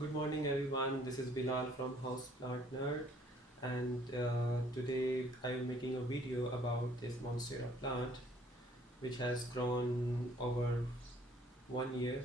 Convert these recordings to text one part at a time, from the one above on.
Good morning, everyone. This is Bilal from House Plant Nerd, and today I am making a video about this Monstera plant, which has grown over 1 year.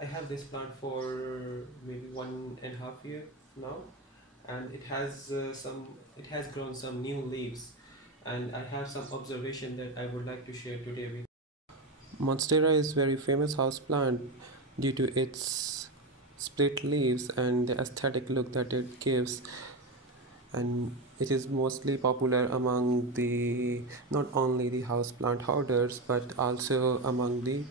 I have this plant for maybe 1.5 year now, and it has grown some new leaves, and I have some observation that I would like to share today with. Monstera is very famous house plant due to its split leaves and the aesthetic look that it gives, and it is mostly popular among the not only the house plant hoarders but also among the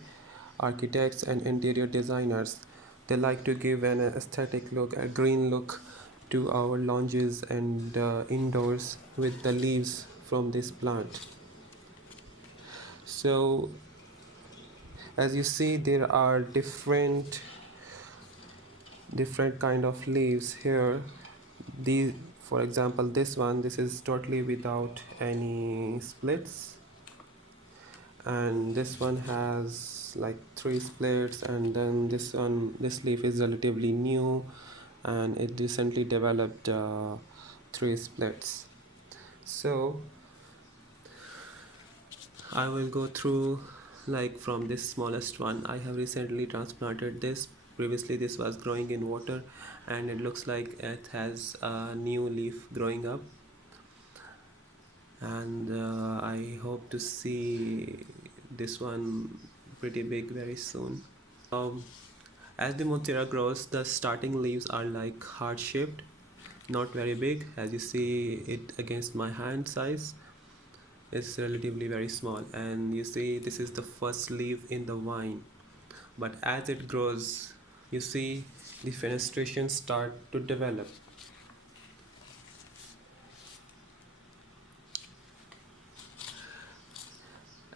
architects and interior designers. They like to give an aesthetic look, a green look to our lounges and indoors with the leaves from this plant. So as you see, there are different kind of leaves here. These, for example, this is totally without any splits, and this one has like three splits, and then this leaf is relatively new and it recently developed three splits. So I will go through, like, from this smallest one. I have recently transplanted this. Previously this was growing in water, and it looks like it has a new leaf growing up, and I hope to see this one pretty big very soon. um, as the Monstera grows, the starting leaves are like heart shaped, not very big. As you see it against my hand size, it's relatively very small, and you see this is the first leaf in the vine. But as it grows, you see the fenestration start to develop.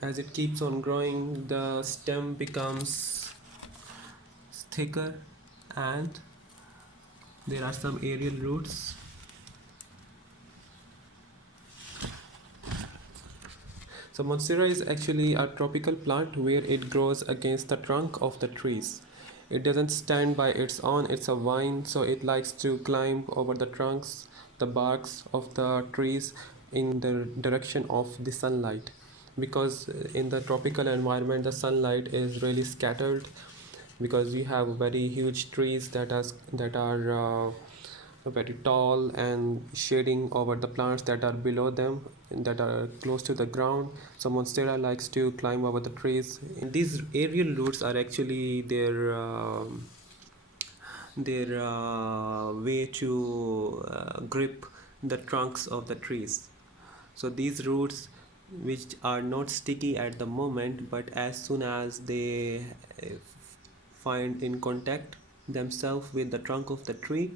As it keeps on growing, the stem becomes thicker, and there are some aerial roots. So Monstera is actually a tropical plant where it grows against the trunk of the trees. It doesn't stand by its own, it's a vine, so it likes to climb over the trunks, the barks of the trees in the direction of the sunlight. Because in the tropical environment, the sunlight is really scattered, because we have very huge trees that are very tall and shading over the plants that are below them, that are close to the ground. So Monstera likes to climb over the trees. And these aerial roots are actually their way to grip the trunks of the trees. So these roots, which are not sticky at the moment, but as soon as they find in contact themselves with the trunk of the tree,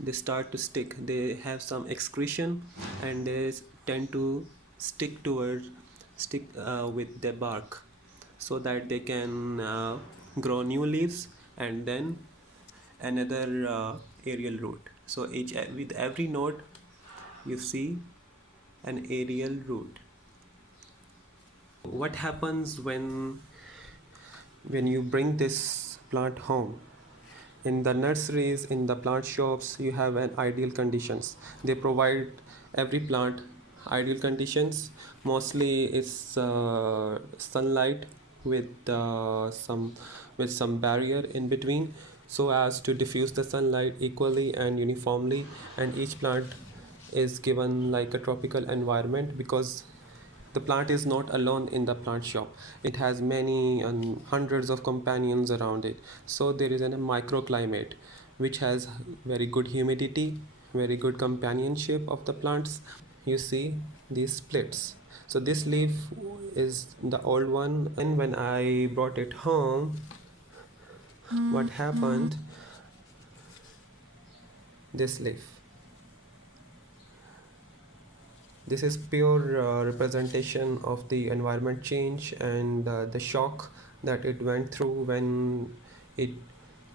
they start to stick. They have some excretion, and they tend to stick with the bark, so that they can grow new leaves and then another aerial root. So each with every node you see an aerial root. What happens when you bring this plant home? In the nurseries, in the plant shops, you have an ideal conditions. They provide every plant ideal conditions. Mostly it's sunlight with some barrier in between, so as to diffuse the sunlight equally and uniformly. And each plant is given like a tropical environment, because the plant is not alone in the plant shop. It has many and hundreds of companions around it. So there is a microclimate which has very good humidity, very good companionship of the plants. You see these splits. So this leaf is the old one, and when I brought it home, what happened? This leaf. This is pure representation of the environment change and the shock that it went through when it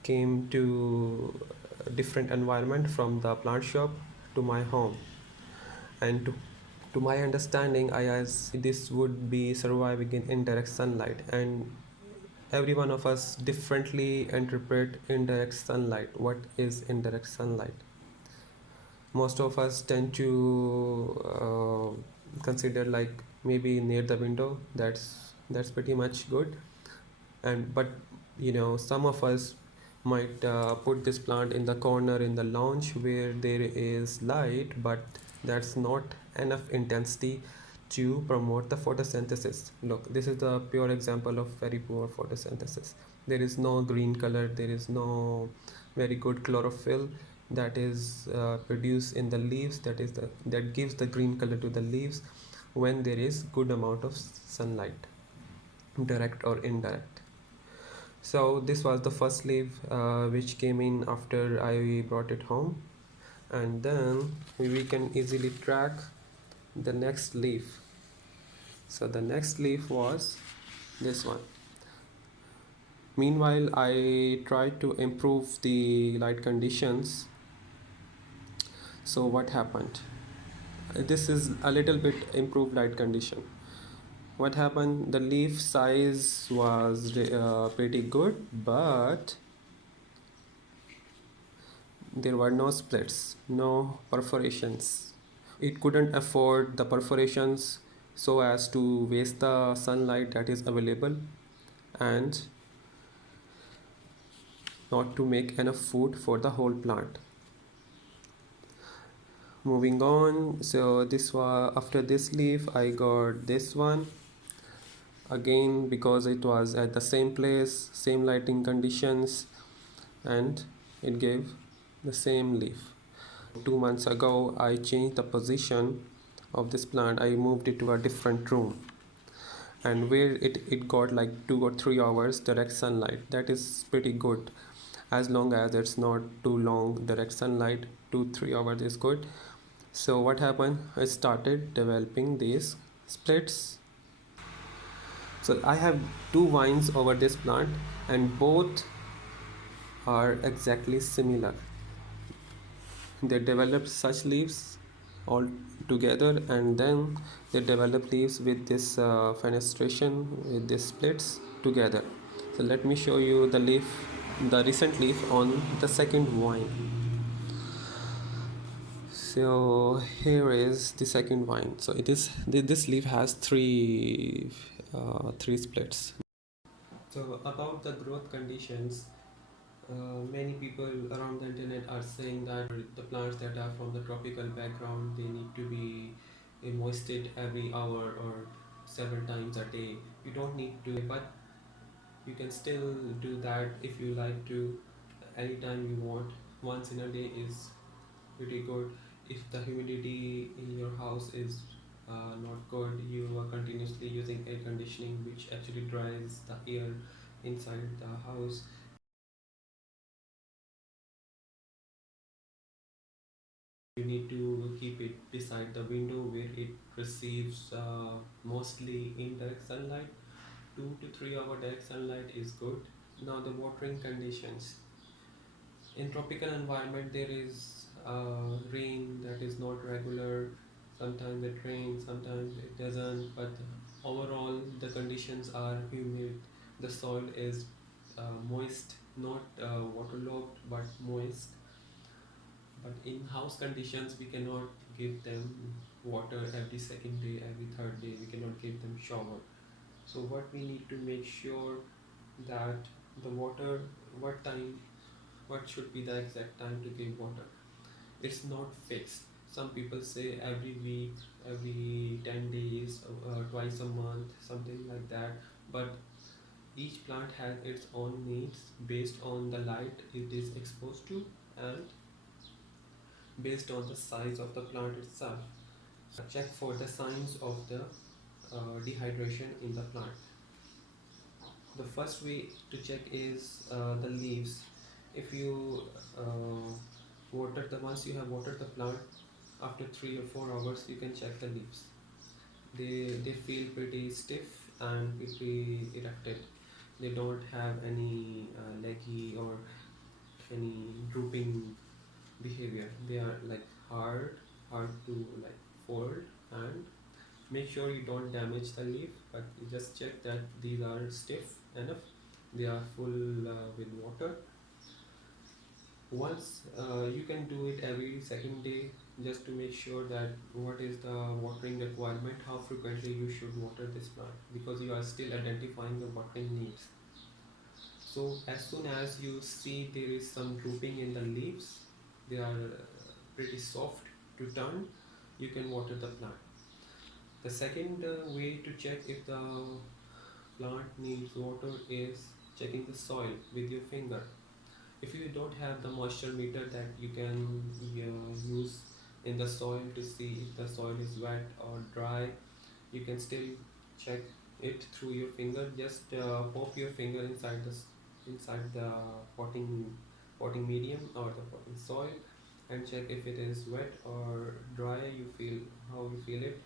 came to a different environment from the plant shop to my home. And to my understanding, I as this would be surviving in indirect sunlight, and every one of us differently interpret indirect sunlight. What is indirect sunlight? Most of us tend to consider like maybe near the window. That's pretty much good. And but some of us might put this plant in the corner in the lounge where there is light, but that's not enough intensity to promote the photosynthesis. Look, this is the pure example of very poor photosynthesis. There is no green color, there is no very good chlorophyll that is produced in the leaves, that gives the green color to the leaves when there is good amount of sunlight, direct or indirect. So this was the first leaf which came in after I brought it home, and then we can easily track the next leaf. So the next leaf was this one. Meanwhile, I tried to improve the light conditions. So what happened? This is a little bit improved light condition. What happened? The leaf size was pretty good, but there were no splits, no perforations. It couldn't afford the perforations so as to waste the sunlight that is available and not to make enough food for the whole plant. Moving on, so this was after this leaf I got this one again because it was at the same place, same lighting conditions, and it gave the same leaf. 2 months ago I changed the position of this plant. I moved it to a different room, and where it got like 2 or 3 hours direct sunlight. That is pretty good as long as it's not too long direct sunlight. 2-3 hours is good. So what happened, I started developing these splits. So I have two vines over this plant and both are exactly similar. They develop such leaves all together, and then they develop leaves with this fenestration, with these splits together. So let me show you the leaf, the recent leaf on the second vine. So here is the second vine. So it is this leaf has three splits. So about the growth conditions, many people around the internet are saying that the plants that are from the tropical background, they need to be moisted every hour or several times a day. You don't need to, but you can still do that if you like to. Anytime you want, once in a day is pretty good. If the humidity in your house is not good, you are continuously using air conditioning, which actually dries the air inside the house. You need to keep it beside the window where it receives mostly indirect sunlight. 2 to 3 hour direct sunlight is good. Now the watering conditions. In tropical environment there is rain that is not regular. Sometimes it rains, sometimes it doesn't. But overall the conditions are humid. The soil is moist, not waterlogged but moist. But in house conditions, we cannot give them water every second day, every third day. We cannot give them shower. So what we need to make sure that the water, what time, what should be the exact time to give water. It's not fixed. Some people say every week, every 10 days, twice a month, something like that. But each plant has its own needs based on the light it is exposed to and based on the size of the plant itself. Check for the signs of the dehydration in the plant. The first way to check is the leaves. If you water the once you have watered the plant, after 3 or 4 hours you can check the leaves. They feel pretty stiff and pretty erected. They don't have any leggy or any drooping behavior. They are like hard to like fold, and make sure you don't damage the leaf, but you just check that these are stiff enough they are full with water. Once you can do it every second day, just to make sure that what is the watering requirement, how frequently you should water this plant, because you are still identifying the watering needs. So as soon as you see there is some drooping in the leaves, they are pretty soft to turn, you can water the plant. The second way to check if the plant needs water is checking the soil with your finger. If you don't have the moisture meter that you can use in the soil to see if the soil is wet or dry, you can still check it through your finger. Just pop your finger inside the potting medium or the potting soil and check if it is wet or dry. You feel how you feel it.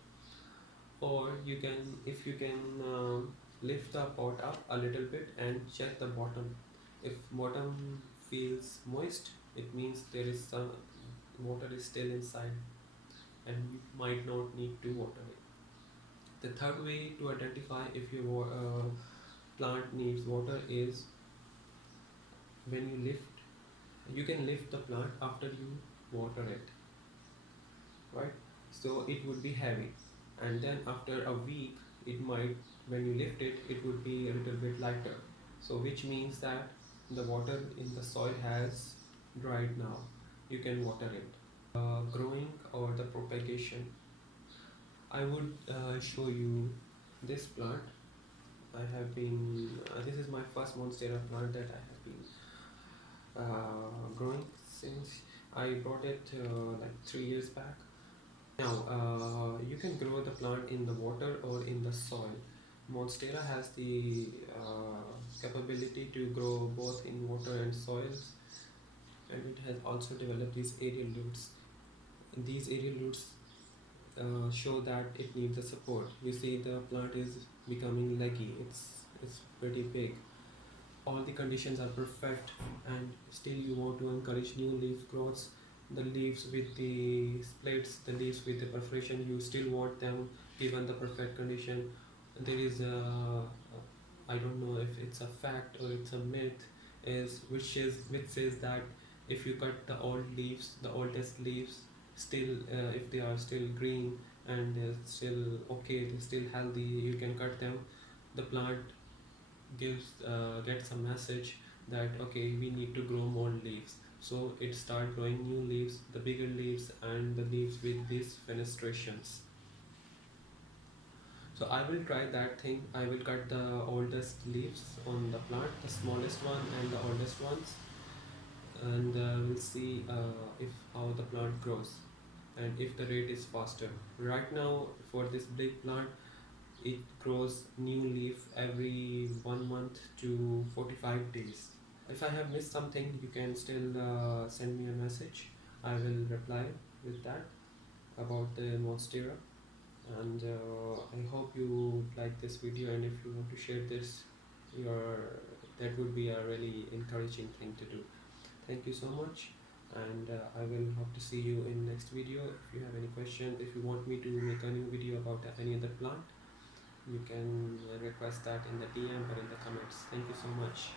Or you can, if you can, lift the pot up a little bit and check the bottom. If bottom feels moist, it means there is some water is still inside and you might not need to water it. The third way to identify if your plant needs water is when you can lift the plant after you water it, right? So it would be heavy, and then after a week it might, when you lift it, it would be a little bit lighter, so which means that the water in the soil has dried now. You can water it. Growing or the propagation, I would show you this plant. I have been this is my first Monstera plant that I have been growing since I brought it like 3 years back. Now, you can grow the plant in the water or in the soil. Monstera has the capability to grow both in water and soils, and it has also developed these aerial roots. These aerial roots show that it needs a support. You see, the plant is becoming leggy. It's pretty big. All the conditions are perfect, and still you want to encourage new leaf growths. The leaves with the splits, the leaves with the perforation, you still want them given the perfect condition. There is a, I don't know if it's a fact or it's a myth, is which says that if you cut the old leaves, the oldest leaves, still if they are still green and they're still okay, they're still healthy, you can cut them. The plant gets a message that okay, we need to grow more leaves, so it start growing new leaves, the bigger leaves and the leaves with these fenestrations. So I will try that thing. I will cut the oldest leaves on the plant, the smallest one and the oldest ones, and we'll see if how the plant grows and if the rate is faster. Right now for this big plant, it grows new leaf every 1 month to 45 days. If I have missed something, you can still send me a message. I will reply with that about the Monstera. And I hope you like this video, and if you want to share this, your that would be a really encouraging thing to do. Thank you so much, and I will hope to see you in next video. If you have any question, if you want me to make a new video about any other plant, you can request that in the DM or in the comments. Thank you so much.